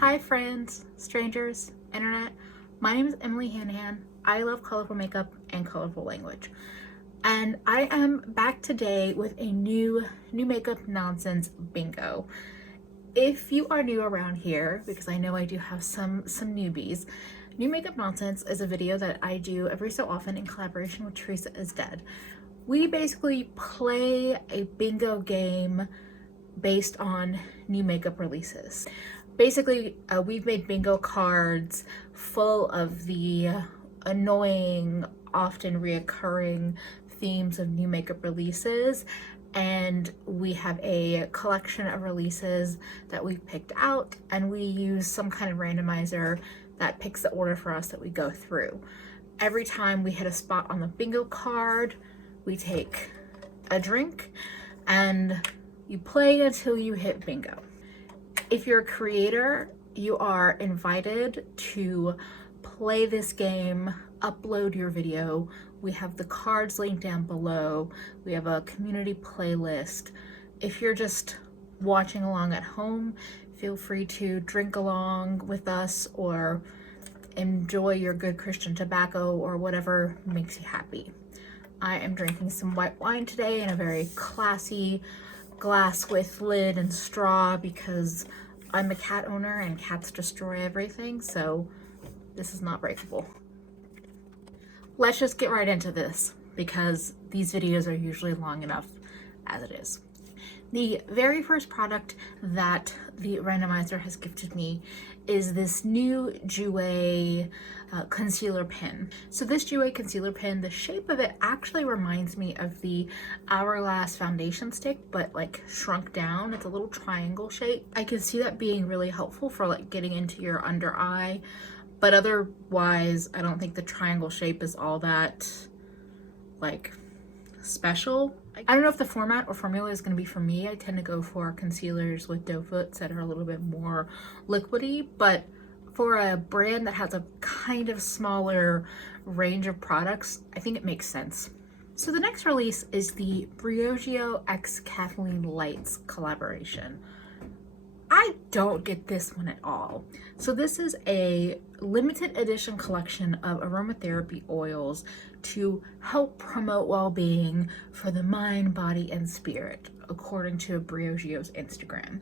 Hi friends, strangers, internet. My name is Emily Hanahan. I love colorful makeup and colorful language. And I am back today with a new makeup nonsense bingo. If you are new around here, because I know I do have some newbies, New Makeup Nonsense is a video that I do every so often in collaboration with Theresa is Dead. We basically play a bingo game based on new makeup releases. Basically, we've made bingo cards full of the annoying, often reoccurring themes of new makeup releases, and we have a collection of releases that we've picked out, and we use some kind of randomizer that picks the order for us that we go through. Every time we hit a spot on the bingo card, we take a drink and you play until you hit bingo. If you're a creator, you are invited to play this game, upload your video. We have the cards linked down below. We have a community playlist. If you're just watching along at home, feel free to drink along with us or enjoy your good Christian tobacco or whatever makes you happy. I am drinking some white wine today in a very classy glass with lid and straw because I'm a cat owner and cats destroy everything, so this is not breakable. Let's just get right into this because these videos are usually long enough as it is. The very first product that the randomizer has gifted me is this new Jouer concealer pen. So this Jouer concealer pen, the shape of it actually reminds me of the Hourglass foundation stick, but like shrunk down. It's a little triangle shape. I can see that being really helpful for like getting into your under eye, but otherwise I don't think the triangle shape is all that like special. I don't know if the format or formula is going to be for me. I tend to go for concealers with doe foots that are a little bit more liquidy, but for a brand that has a kind of smaller range of products, I think it makes sense. So the next release is the Briogeo x Kathleen Lights collaboration. I don't get this one at all. So this is a limited edition collection of aromatherapy oils to help promote well-being for the mind, body, and spirit, according to Briogeo's Instagram.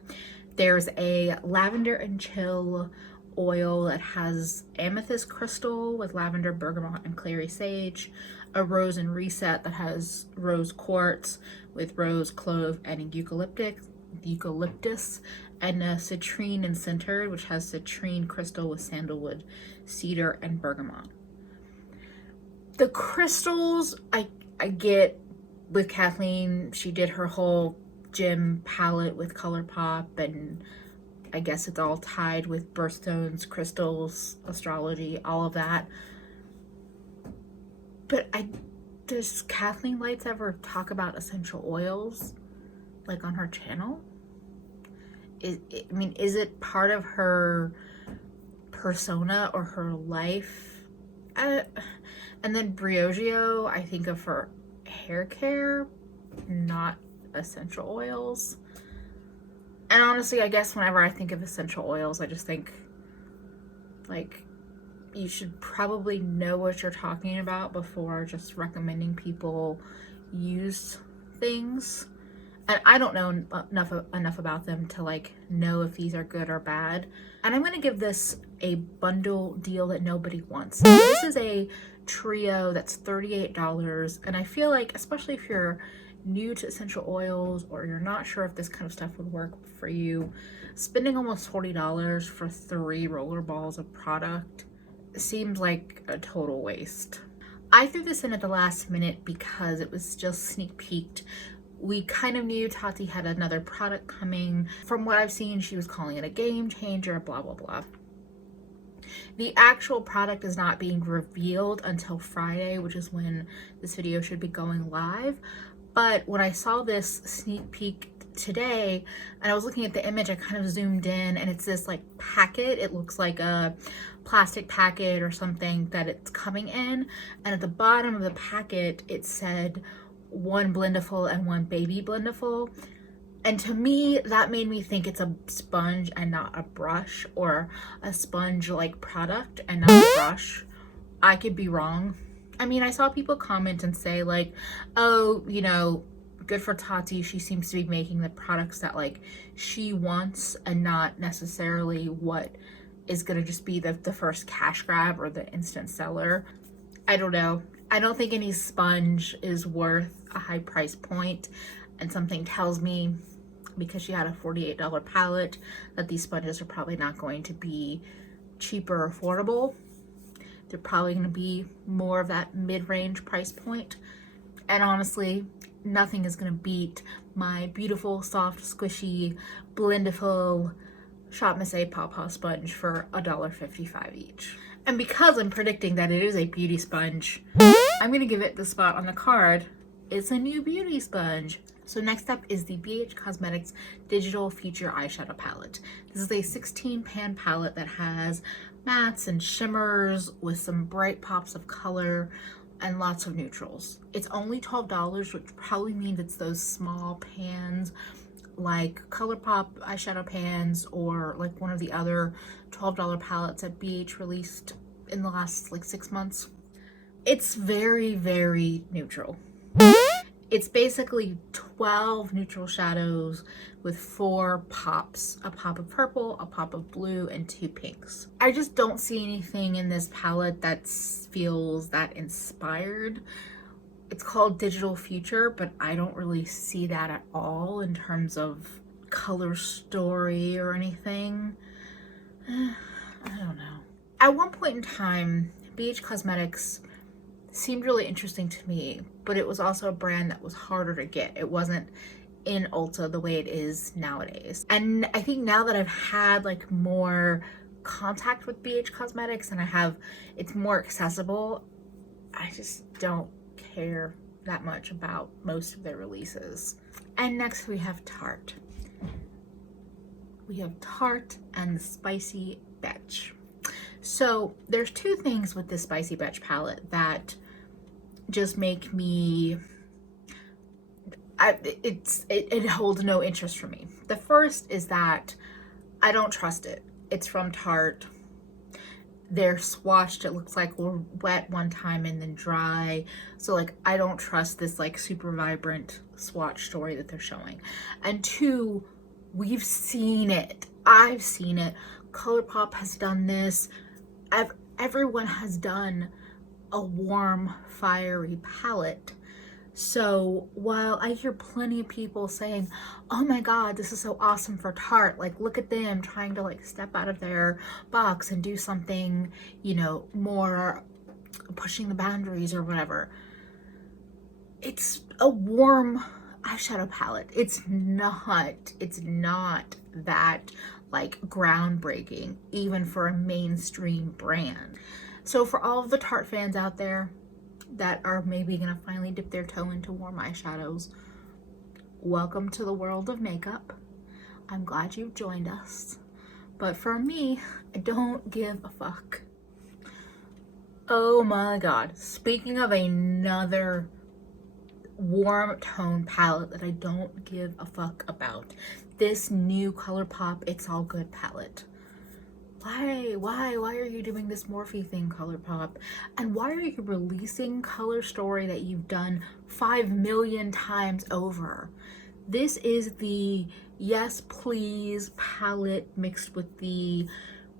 There's a lavender and chill oil that has amethyst crystal with lavender, bergamot, and clary sage, a rose and reset that has rose quartz with rose, clove, and eucalyptus, and a citrine and centered, which has citrine crystal with sandalwood, cedar, and bergamot. The crystals I get with Kathleen. She did her whole gem palette with ColorPop, and I guess it's all tied with birthstones, crystals, astrology, all of that. But does Kathleen Lights ever talk about essential oils like on her channel? Is it part of her persona or her life? And then Briogeo, I think of for hair care, not essential oils. And honestly, I guess whenever I think of essential oils, I just think like you should probably know what you're talking about before just recommending people use things. And I don't know enough about them to like know if these are good or bad. And I'm gonna give this a bundle deal that nobody wants. So this is a trio that's $38, and I feel like, especially if you're new to essential oils or you're not sure if this kind of stuff would work for you, spending almost $40 for 3 roller balls of product seems like a total waste. I threw this in at the last minute because it was just sneak peeked. We kind of knew Tarte had another product coming. From what I've seen, she was calling it a game changer, blah, blah, blah. The actual product is not being revealed until Friday, which is when this video should be going live. But when I saw this sneak peek today and I was looking at the image, I kind of zoomed in and it's this like packet. It looks like a plastic packet or something that it's coming in. And at the bottom of the packet, it said one blendiful and one baby blendiful. And to me, that made me think it's a sponge and not a brush, or a sponge-like product and not a brush. I could be wrong. I mean, I saw people comment and say like, oh, you know, good for Tati. She seems to be making the products that like she wants and not necessarily what is going to just be the first cash grab or the instant seller. I don't know. I don't think any sponge is worth a high price point, and something tells me, because she had a $48 palette, that these sponges are probably not going to be cheap or affordable. They're probably going to be more of that mid-range price point. And honestly, nothing is going to beat my beautiful, soft, squishy, blendiful Shop Miss A Pawpaw sponge for $1.55 each. And because I'm predicting that it is a beauty sponge, I'm going to give it the spot on the card. It's a new beauty sponge. So next up is the BH Cosmetics Digital Future Eyeshadow Palette. This is a 16 pan palette that has mattes and shimmers with some bright pops of color and lots of neutrals. It's only $12, which probably means it's those small pans like ColorPop eyeshadow pans, or like one of the other $12 palettes that BH released in the last like 6 months. It's very, very neutral. It's basically 12 neutral shadows with 4 pops, a pop of purple, a pop of blue, and 2 pinks. I just don't see anything in this palette that feels that inspired. It's called Digital Future, but I don't really see that at all in terms of color story or anything. I don't know. At one point in time, BH Cosmetics seemed really interesting to me, but it was also a brand that was harder to get. It wasn't in Ulta the way it is nowadays. And I think now that I've had like more contact with BH Cosmetics and it's more accessible, I just don't care that much about most of their releases. And next we have Tarte. We have Tarte and the Spicy Betch. So there's 2 things with this Spicy Betch palette that just make me, it holds no interest for me. The first is that I don't trust it. It's from Tarte. They're swatched, it looks like we're wet one time and then dry. So like, I don't trust this like super vibrant swatch story that they're showing. And 2, we've seen it. I've seen it. ColorPop has done this. Everyone has done a warm, fiery palette. So while I hear plenty of people saying, oh my god, this is so awesome for Tarte, like look at them trying to like step out of their box and do something, you know, more pushing the boundaries or whatever. It's a warm eyeshadow palette. It's not that like groundbreaking, even for a mainstream brand. So for all of the Tarte fans out there that are maybe gonna finally dip their toe into warm eyeshadows, welcome to the world of makeup. I'm glad you've joined us. But for me, I don't give a fuck. Oh my god. Speaking of another warm tone palette that I don't give a fuck about, this new ColourPop It's All Good palette. Why are you doing this Morphe thing, ColourPop? And why are you releasing color story that you've done 5 million times over? This is the Yes Please palette mixed with the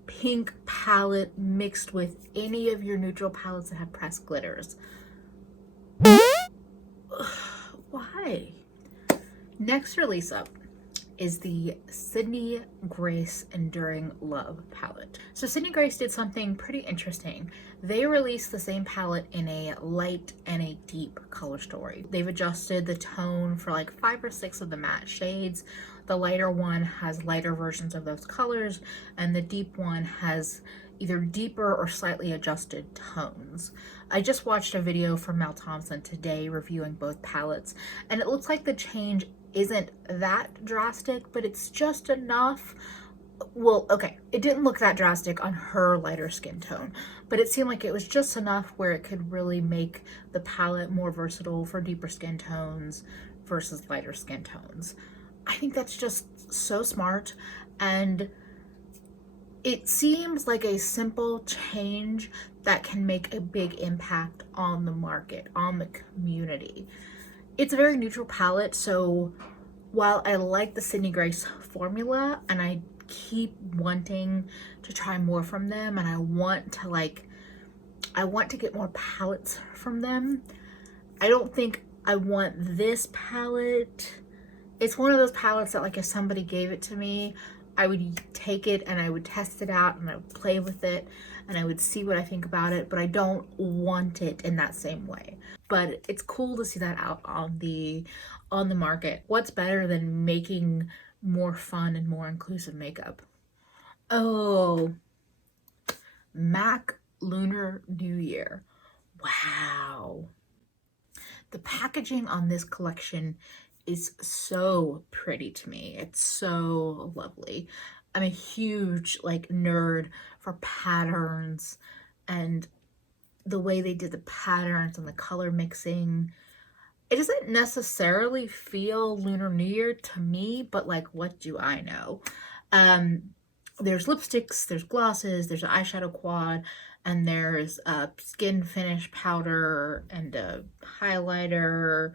pink palette mixed with any of your neutral palettes that have pressed glitters. Why? Next release up is the Sydney Grace Enduring Love palette. So Sydney Grace did something pretty interesting. They released the same palette in a light and a deep color story. They've adjusted the tone for like 5 or 6 of the matte shades. The lighter one has lighter versions of those colors, and the deep one has either deeper or slightly adjusted tones. I just watched a video from Mel Thompson today reviewing both palettes, and it looks like the change isn't that drastic, but it's just enough. Well, okay, it didn't look that drastic on her lighter skin tone, but it seemed like it was just enough where it could really make the palette more versatile for deeper skin tones versus lighter skin tones. I think that's just so smart, and it seems like a simple change that can make a big impact on the market, on the community. It's a very neutral palette, so while I like the Sydney Grace formula and I keep wanting to try more from them, and I want to get more palettes from them, I don't think I want this palette. It's one of those palettes that, like, if somebody gave it to me, I would take it and I would test it out and I would play with it and I would see what I think about it, but I don't want it in that same way. But it's cool to see that out on the market. What's better than making more fun and more inclusive makeup? Oh, MAC Lunar New Year. Wow. The packaging on this collection is so pretty to me. It's so lovely. I'm a huge like nerd for patterns, and the way they did the patterns and the color mixing. It doesn't necessarily feel Lunar New Year to me, but like, what do I know? There's lipsticks, there's glosses, there's an eyeshadow quad, and there's a skin finish powder and a highlighter.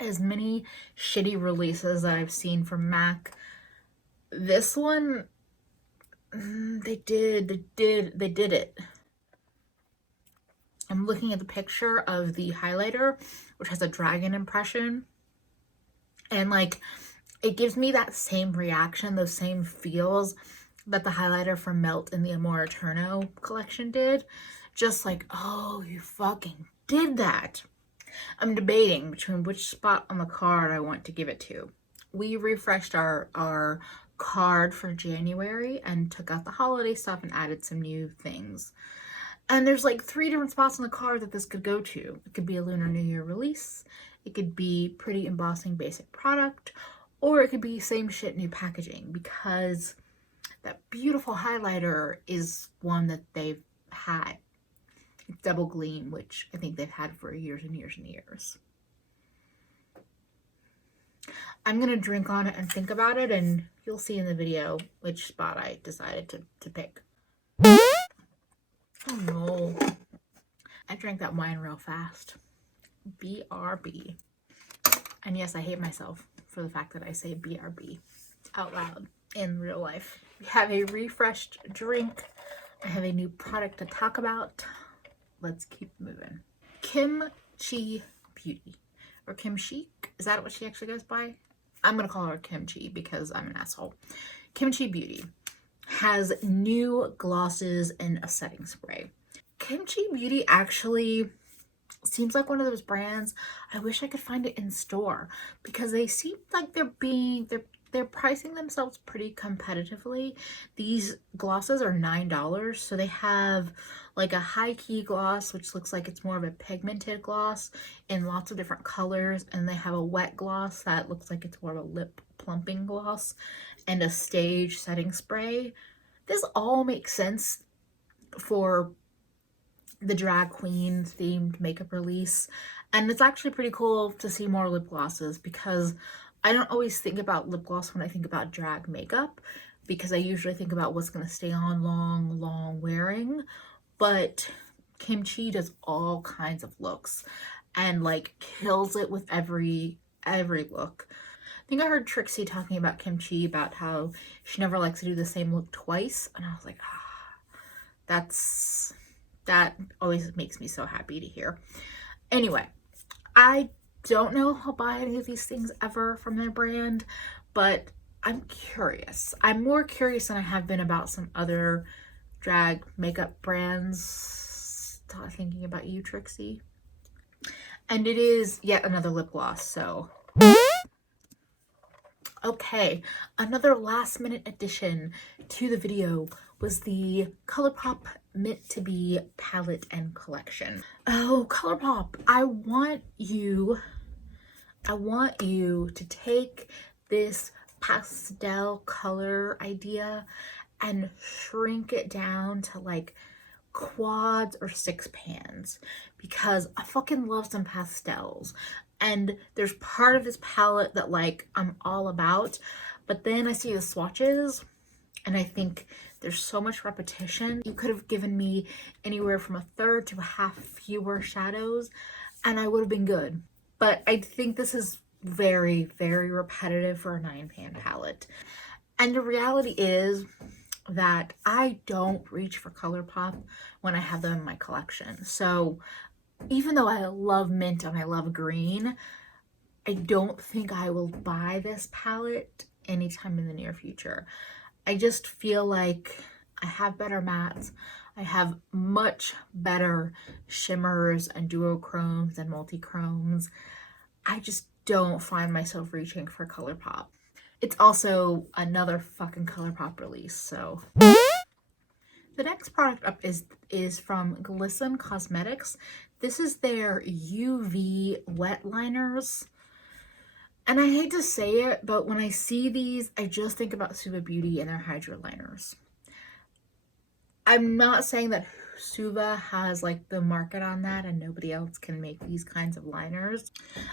As many shitty releases that I've seen from MAC, this one, they did it. I'm looking at the picture of the highlighter, which has a dragon impression, and like, it gives me that same reaction, those same feels that the highlighter from Melt in the Amor Eterno collection did. Just like, oh, you fucking did that. I'm debating between which spot on the card I want to give it to. We refreshed our card for January and took out the holiday stuff and added some new things. And there's like 3 different spots on the card that this could go to. It could be a Lunar New Year release, it could be pretty embossing basic product, or it could be same shit new packaging, because that beautiful highlighter is one that they've had. It's Double Gleam, which I think they've had for years and years and years. I'm gonna drink on it and think about it, and you'll see in the video which spot I decided to pick. Oh no. I drank that wine real fast. BRB. And yes, I hate myself for the fact that I say BRB out loud in real life. We have a refreshed drink. I have a new product to talk about. Let's keep moving. Kimchi Beauty, or Kim Chic. Is that what she actually goes by? I'm gonna call her Kimchi because I'm an asshole. Kimchi Beauty has new glosses and a setting spray. Kimchi Beauty actually seems like one of those brands I wish I could find it in store, because they seem like they're pricing themselves pretty competitively. These glosses are $9, so they have like a high key gloss, which looks like it's more of a pigmented gloss in lots of different colors, and they have a wet gloss that looks like it's more of a lip plumping gloss, and a stage setting spray. This all makes sense for the drag queen themed makeup release, and it's actually pretty cool to see more lip glosses, because I don't always think about lip gloss when I think about drag makeup, because I usually think about what's going to stay on long wearing. But Kimchi does all kinds of looks and like kills it with every look. I think I heard Trixie talking about Kimchi, about how she never likes to do the same look twice, and I was like, that always makes me so happy to hear. Anyway, I don't know if I'll buy any of these things ever from their brand, but I'm curious. I'm more curious than I have been about some other drag makeup brands. Thinking about you, Trixie. And it is yet another lip gloss, so. Okay, another last minute addition to the video was the ColorPop Meant to Be palette and collection. Oh, ColorPop, I want you to take this pastel color idea and shrink it down to like quads or 6 pans, because I fucking love some pastels. And there's part of this palette that like I'm all about, but then I see the swatches and I think there's so much repetition. You could have given me anywhere from a third to a half fewer shadows and I would have been good. But I think this is very, very repetitive for a 9-pan palette. And the reality is that I don't reach for ColorPop when I have them in my collection. So even though I love mint and I love green, I don't think I will buy this palette anytime in the near future. I just feel like I have better mattes. I have much better shimmers and duochromes and multi-chromes. I just don't find myself reaching for ColorPop. It's also another fucking ColorPop release, so. The next product up is from Glisten Cosmetics. This is their UV wet liners. And I hate to say it, but when I see these, I just think about Suva Beauty and their Hydra liners. I'm not saying that Suva has like the market on that and nobody else can make these kinds of liners.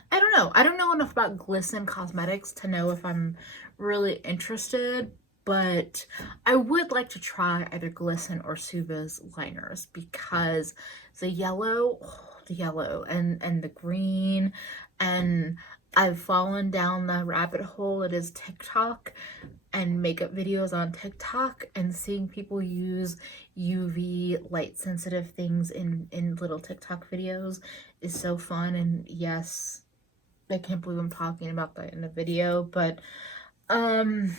I don't know. I don't know enough about Glisten Cosmetics to know if I'm really interested, but I would like to try either Glisten or Suva's liners because the yellow and the green, and I've fallen down the rabbit hole that is TikTok and makeup videos on TikTok, and seeing people use UV light sensitive things in little TikTok videos is so fun. And yes, I can't believe I'm talking about that in a video, but I'm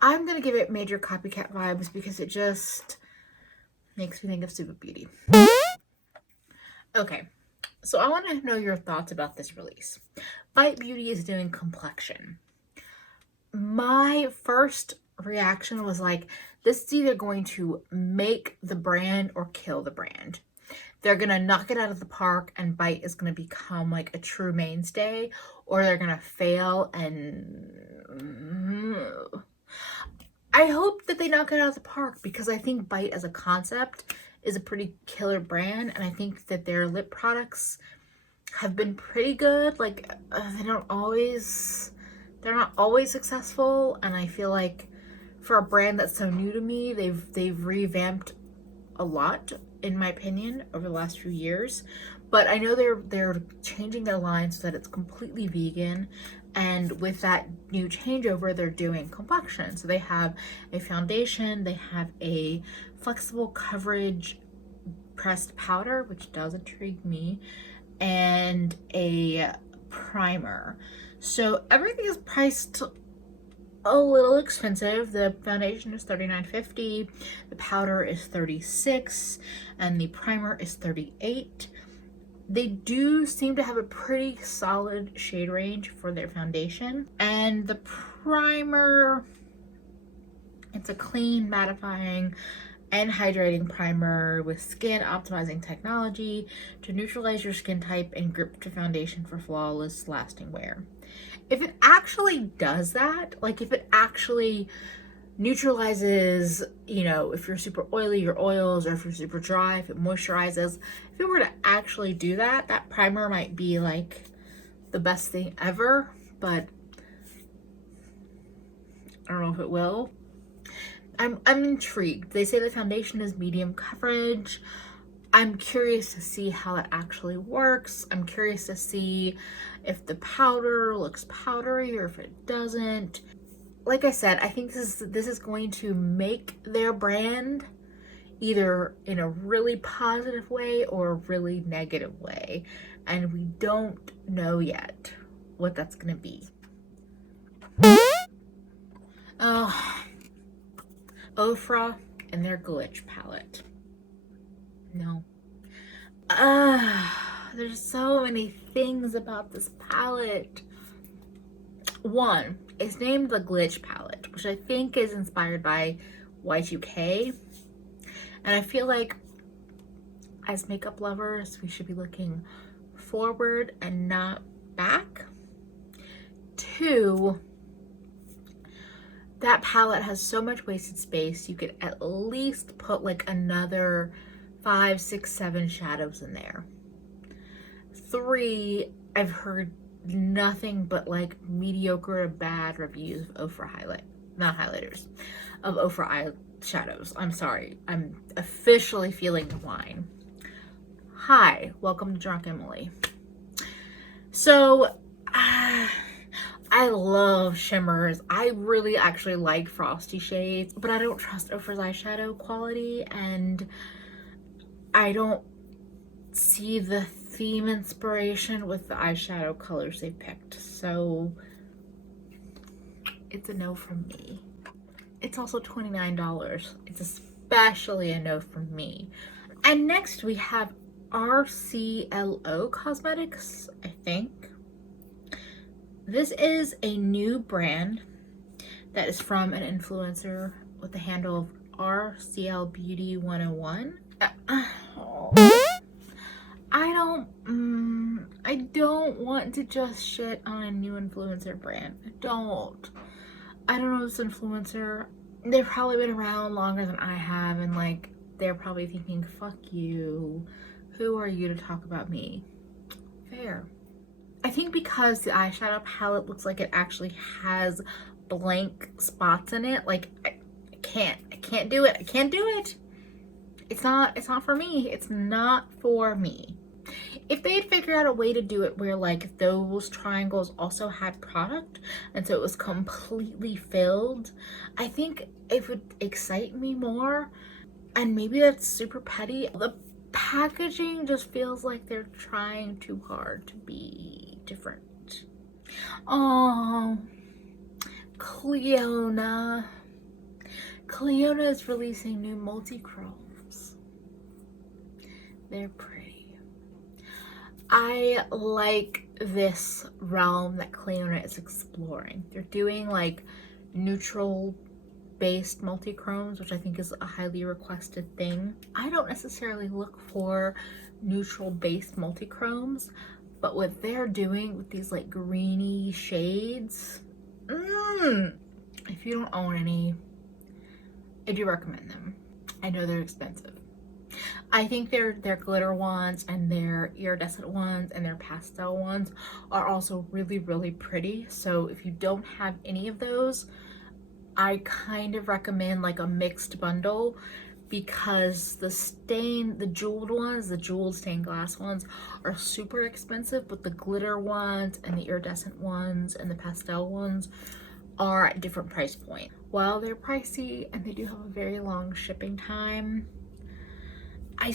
gonna give it major copycat vibes because it just makes me think of Suva Beauty. Okay, so I want to know your thoughts about this release. Bite Beauty is doing complexion. My first reaction was like, this is either going to make the brand or kill the brand. They're gonna knock it out of the park and Bite is gonna become like a true mainstay, or they're gonna fail. And I hope that they knock it out of the park because I think Bite as a concept is a pretty killer brand, and I think that their lip products have been pretty good. Like they're not always successful, and I feel like for a brand that's so new to me, they've revamped a lot, in my opinion, over the last few years. But I know they're changing their line so that it's completely vegan, and with that new changeover, they're doing complexion. So they have a foundation, they have a flexible coverage pressed powder, which does intrigue me, and a primer. So everything is priced a little expensive. The foundation is $39.50, the powder is $36, and the primer is $38. They do seem to have a pretty solid shade range for their foundation. And the primer, it's a clean, mattifying, and hydrating primer with skin optimizing technology to neutralize your skin type and grip to foundation for flawless lasting wear. If it actually does that, like if it actually neutralizes, you know, if you're super oily, your oils, or if you're super dry, if it moisturizes, if it were to actually do that, that primer might be like the best thing ever, but I don't know if it will. I'm intrigued. They say the foundation is medium coverage. I'm curious to see how that actually works. I'm curious to see if the powder looks powdery or if it doesn't. Like I said, I think this is going to make their brand either in a really positive way or a really negative way. And we don't know yet what that's going to be. Ofra and their glitch palette. No. There's so many things about this palette. One, it's named the Glitch palette, which I think is inspired by Y2K. And I feel like as makeup lovers, we should be looking forward and not back. Two, that palette has so much wasted space, you could at least put like another 5, 6, 7 shadows in there. Three, I've heard nothing but like mediocre to bad reviews of Ofra of Ofra eyeshadows. I'm sorry. I'm officially feeling the wine. Hi, welcome to Drunk Emily. So, I love shimmers. I really actually like frosty shades, but I don't trust Ofra's eyeshadow quality, and I don't see the theme inspiration with the eyeshadow colors they picked. So it's a no from me. It's also $29. It's especially a no from me. And next we have Cielo Cosmetics, I think. This is a new brand that is from an influencer with the handle of RCL Beauty 101. I don't want to just shit on a new influencer brand. I don't know this influencer. They've probably been around longer than I have, and like they're probably thinking, fuck you. Who are you to talk about me? Fair. I think because the eyeshadow palette looks like it actually has blank spots in it, like I can't do it. I can't do it. It's not for me. It's not for me. If they had figured out a way to do it where like those triangles also had product and so it was completely filled, I think it would excite me more. And maybe that's super petty. The packaging just feels like they're trying too hard to be different. Oh, Cleona is releasing new multi-chromes. They're pretty. I like this realm that Cleona is exploring. They're doing like neutral based multi-chromes, which I think is a highly requested thing. I don't necessarily look for neutral based multi-chromes, but what they're doing with these like greeny shades, if you don't own any, I do recommend them. I know they're expensive. I think their glitter ones and their iridescent ones and their pastel ones are also really, really pretty. So if you don't have any of those, I kind of recommend like a mixed bundle, because the jeweled ones, the jeweled stained glass ones are super expensive, but the glitter ones and the iridescent ones and the pastel ones are at different price point. While they're pricey and they do have a very long shipping time, it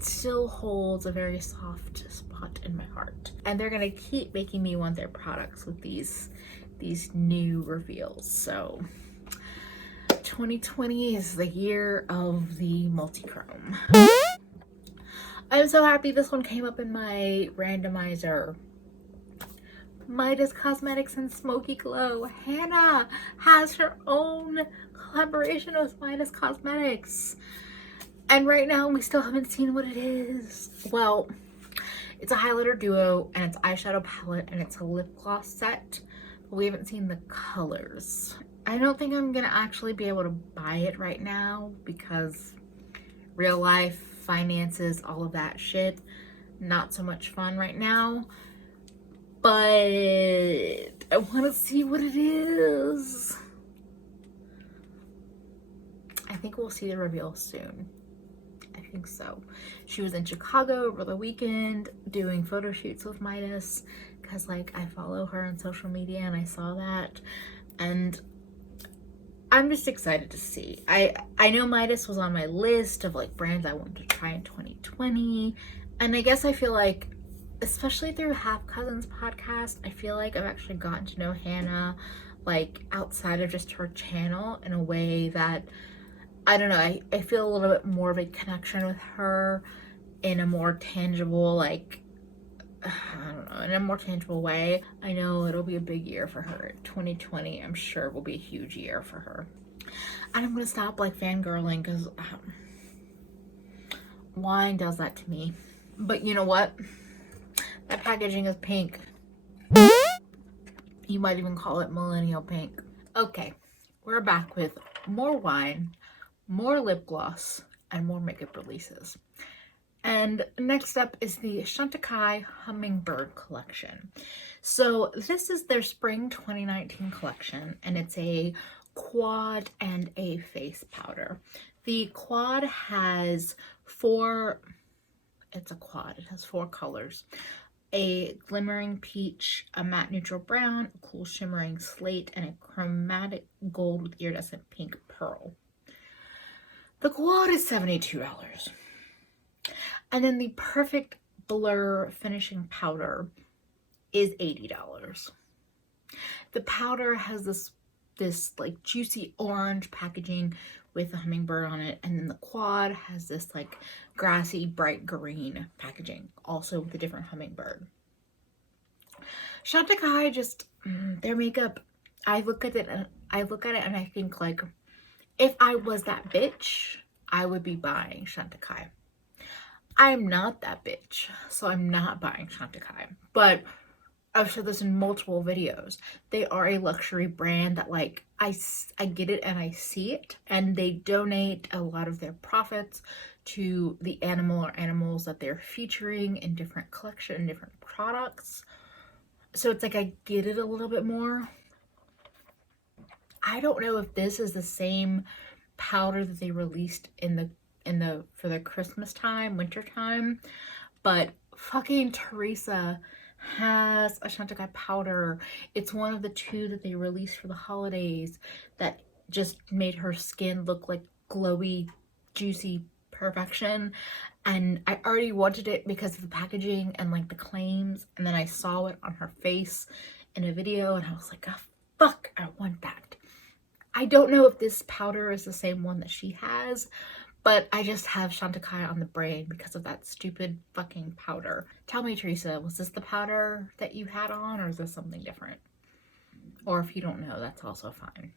still holds a very soft spot in my heart. And they're gonna keep making me want their products with these new reveals. So 2020 is the year of the multi-chrome. I'm so happy this one came up in my randomizer. Midas Cosmetics and Smoky Glow. Hannah has her own collaboration with Midas Cosmetics. And right now we still haven't seen what it is. Well, it's a highlighter duo and it's eyeshadow palette and it's a lip gloss set, but we haven't seen the colors. I don't think I'm gonna actually be able to buy it right now because real life, finances, all of that shit, not so much fun right now. But I want to see what it is. I think we'll see the reveal soon. I think so. She was in Chicago over the weekend doing photo shoots with Midas because like I follow her on social media and I saw that, and I'm just excited to see. I know Midas was on my list of like brands I wanted to try in 2020, and I guess I feel like, especially through Half Cousins podcast, I feel like I've actually gotten to know Hannah like outside of just her channel in a way that, I don't know, I feel a little bit more of a connection with her in a more tangible, like, I don't know, in a more tangible way. I know it'll be a big year for her. 2020, I'm sure, will be a huge year for her. And I'm gonna stop like fangirling because wine does that to me. But you know what? That packaging is pink. You might even call it millennial pink. Okay, we're back with more wine, more lip gloss, and more makeup releases. And next up is the Chantecaille Hummingbird collection. So this is their spring 2019 collection, and it's a quad and a face powder. The quad has it's a quad, it has 4 colors. A glimmering peach, a matte neutral brown, a cool shimmering slate, and a chromatic gold with iridescent pink pearl. The quad is $72. And then the perfect blur finishing powder is $80. The powder has this like juicy orange packaging with a hummingbird on it, and then the quad has this like grassy bright green packaging, also with a different hummingbird. Chantecaille, just their makeup, I look at it and I think, like, if I was that bitch, I would be buying Chantecaille. I'm not that bitch, so I'm not buying Chantecaille. But I've said this in multiple videos. They are a luxury brand that, like, I get it and I see it, and they donate a lot of their profits to the animal or animals that they're featuring in different collection and different products. So it's like I get it a little bit more. I don't know if this is the same powder that they released for the Christmas time, winter time, but fucking Theresa has a Chantecaille powder. It's one of the 2 that they released for the holidays that just made her skin look like glowy, juicy perfection. And I already wanted it because of the packaging and like the claims, and then I saw it on her face in a video and I was like, oh fuck, I want that. I don't know if this powder is the same one that she has, but I just have Chantecaille on the brain because of that stupid fucking powder. Tell me, Theresa, was this the powder that you had on, or is this something different? Or if you don't know, that's also fine.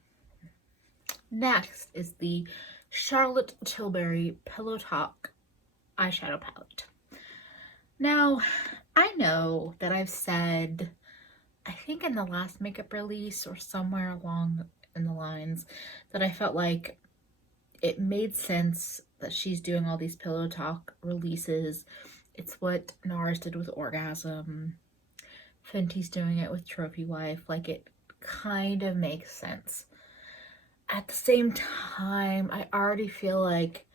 Next is the Charlotte Tilbury Pillow Talk eyeshadow palette. Now, I know that I've said, I think in the last makeup release or somewhere along in the lines, that I felt like it made sense that she's doing all these Pillow Talk releases. It's what NARS did with Orgasm. Fenty's doing it with Trophy Wife. Like, it kind of makes sense. At the same time, I already feel like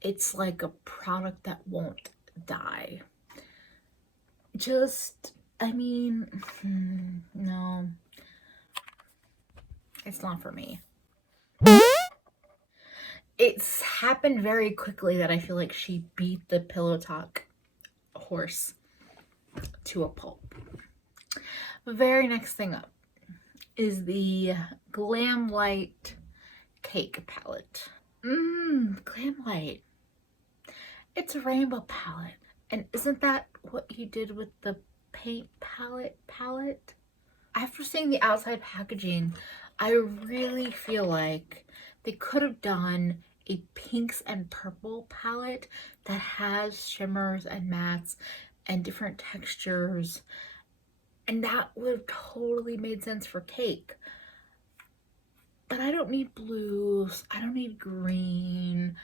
it's like a product that won't die. I mean, no. It's not for me. It's happened very quickly that I feel like she beat the Pillow Talk horse to a pulp. The very next thing up is the Glamlite Cake palette. Glamlite. It's a rainbow palette. And isn't that what you did with the paint palette? After seeing the outside packaging, I really feel like they could have done a pinks and purple palette that has shimmers and mattes and different textures, and that would have totally made sense for Cake. But I don't need blues, I don't need green,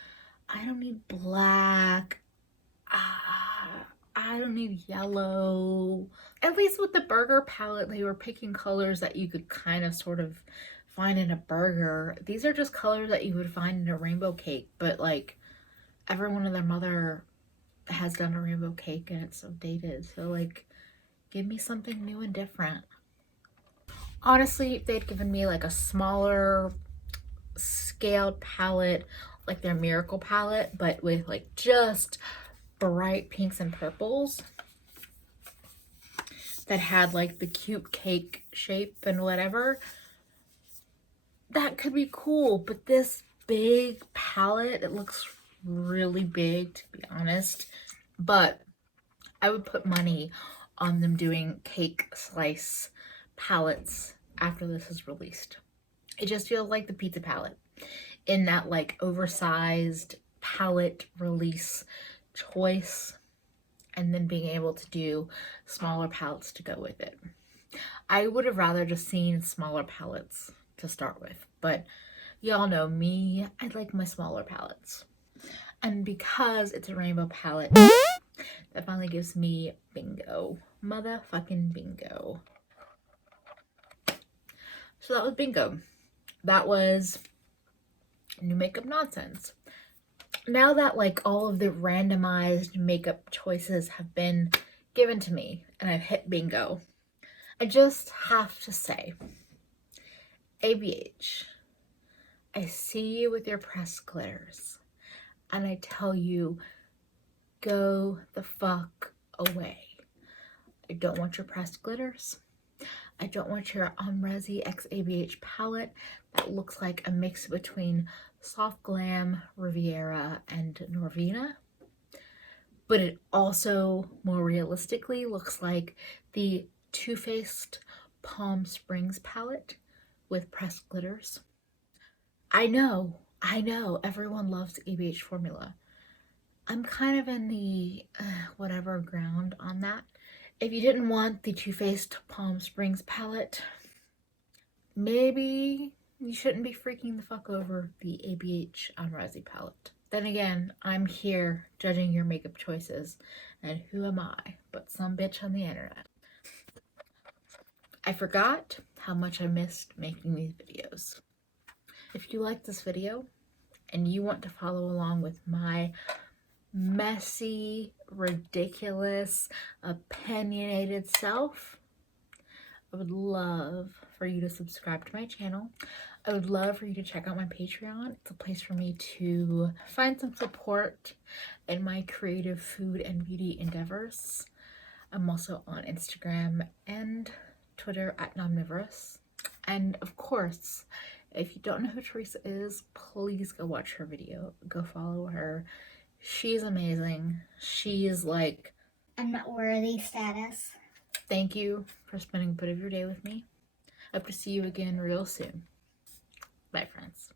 I don't need black, I don't need yellow. At least with the burger palette, they were picking colors that you could kind of sort of find in a burger. These are just colors that you would find in a rainbow cake, but like everyone and their mother has done a rainbow cake and it's so dated. So like, give me something new and different. Honestly, if they'd given me like a smaller scaled palette, like their Miracle palette, but with like just bright pinks and purples that had like the cute cake shape and whatever, that could be cool. But this big palette, it looks really big, to be honest, but I would put money on them doing cake slice palettes after this is released. It just feels like the pizza palette in that like oversized palette release choice, and then being able to do smaller palettes to go with it. I would have rather just seen smaller palettes to start with, but y'all know me, I like my smaller palettes. And because it's a rainbow palette, that finally gives me bingo. Motherfucking bingo. So that was bingo. That was new makeup nonsense. Now that like all of the randomized makeup choices have been given to me and I've hit bingo, I just have to say, ABH, I see you with your pressed glitters and I tell you, go the fuck away. I don't want your pressed glitters. I don't want your Omrezi X ABH palette that looks like a mix between Soft Glam, Riviera, and Norvina. But it also more realistically looks like the Too Faced Palm Springs palette with pressed glitters. I know, everyone loves the ABH formula. I'm kind of in the whatever ground on that. If you didn't want the Too Faced Palm Springs palette, maybe you shouldn't be freaking the fuck over the ABH Omrezi palette. Then again, I'm here judging your makeup choices, and who am I but some bitch on the internet? I forgot how much I missed making these videos. If you like this video and you want to follow along with my messy, ridiculous, opinionated self, I would love for you to subscribe to my channel. I would love for you to check out my Patreon. It's a place for me to find some support in my creative food and beauty endeavors. I'm also on Instagram and Twitter at Nomnivorous. And of course, if you don't know who Theresa is, please go watch her video. Go follow her. She's amazing. She's like unworthy status. Thank you for spending a bit of your day with me. I hope to see you again real soon. Bye, friends.